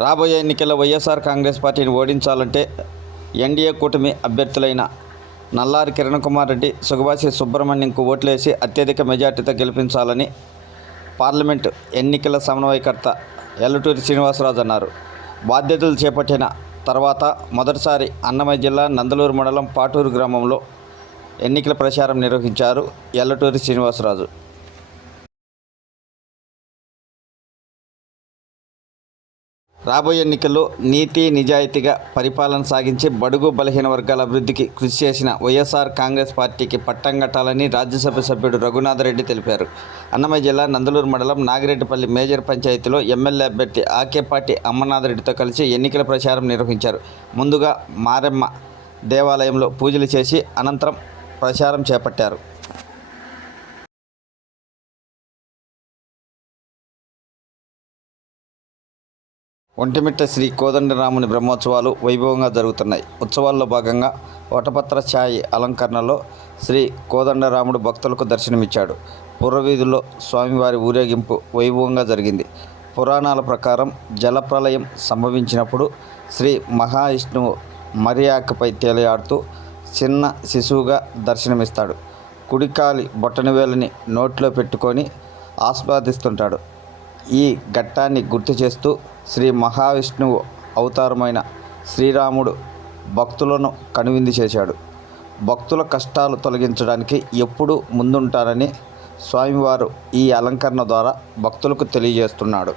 రాబోయే ఎన్నికల్లో వైఎస్ఆర్ కాంగ్రెస్ పార్టీని ఓడించాలంటే ఎన్డీఏ కూటమి అభ్యర్థులైన నల్లారి కిరణ్ కుమార్ రెడ్డి, సుగవాసి సుబ్రహ్మణ్యంకు ఓట్లేసి అత్యధిక మెజార్టీతో గెలిపించాలని పార్లమెంటు ఎన్నికల సమన్వయకర్త ఎల్లటూరి శ్రీనివాసరాజు అన్నారు. బాధ్యతలు చేపట్టిన తర్వాత మొదటిసారి అన్నమయ్య జిల్లా నందలూరు మండలం పాటూరు గ్రామంలో ఎన్నికల ప్రచారం నిర్వహించారు ఎల్లటూరి శ్రీనివాసరాజు. రాబోయే ఎన్నికల్లో నీతి నిజాయితీగా పరిపాలన సాగించి బడుగు బలహీన వర్గాల అభివృద్ధికి కృషి చేసిన వైఎస్ఆర్ కాంగ్రెస్ పార్టీకి పట్టం కట్టాలని రాజ్యసభ సభ్యుడు రఘునాథరెడ్డి తెలిపారు. అన్నమయ్య జిల్లా నందలూరు మండలం నాగిరెడ్డిపల్లి మేజర్ పంచాయతీలో ఎమ్మెల్యే అభ్యర్థి ఆకేపాటి అమ్మనాథరెడ్డితో కలిసి ఎన్నికల ప్రచారం నిర్వహించారు. ముందుగా మారెమ్మ దేవాలయంలో పూజలు చేసి అనంతరం ప్రచారం చేపట్టారు. ఒంటిమిట్ట శ్రీ కోదండరాముని బ్రహ్మోత్సవాలు వైభవంగా జరుగుతున్నాయి. ఉత్సవాల్లో భాగంగా వటపత్ర ఛాయి అలంకరణలో శ్రీ కోదండరాముడు భక్తులకు దర్శనమిచ్చాడు. పురవీధుల్లో స్వామివారి ఊరేగింపు వైభవంగా జరిగింది. పురాణాల ప్రకారం జలప్రలయం సంభవించినప్పుడు శ్రీ మహావిష్ణువు మరియాకపై తేలియాడుతూ చిన్న శిశువుగా దర్శనమిస్తాడు. కుడికాలి బొట్టనవేలుని నోట్లో పెట్టుకొని ఆస్వాదిస్తుంటాడు. ఈ ఘట్టాన్ని గుర్తు చేస్తూ శ్రీ మహావిష్ణువు అవతారమైన శ్రీరాముడు భక్తులను కనువిందు చేశాడు. భక్తుల కష్టాలు తొలగించడానికి ఎప్పుడూ ముందుంటానని స్వామివారు ఈ అలంకరణ ద్వారా భక్తులకు తెలియజేస్తున్నాడు.